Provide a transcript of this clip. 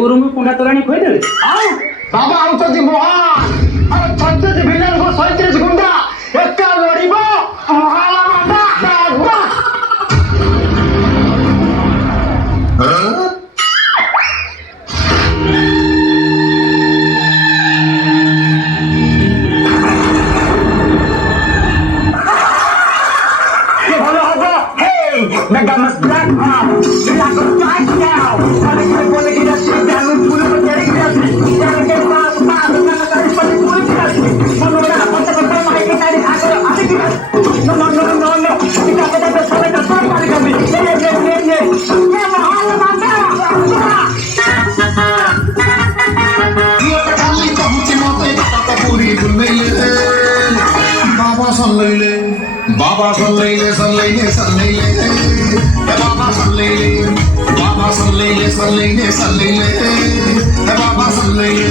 गरु में कुंडा तोराणी खोई देले बाबा आउଛନ୍ତି ମହାନ ଆରେ 36 ଭିଲେନ को 37 ଗୁଣ୍ଡା ଏକା ଲଢିବ ମହାନ ବାବା Mega Mas Black Hawk, bila kau strike down, kalau kita boleh kita jangan puluh menjadi kreatif, jangan kita maaf dengan kali seperti puluh kreatif, menurut apa sebab mereka tadi aku ada kita, no, kita pada bersama kita kali kami, ya mahal mata, dia kali kamu cuma tak puri bunyi, Baba Salele. Baba Salele, Salele, Salele, Baba Salele, Baba Salele, Salele, Salele, Baba Salele.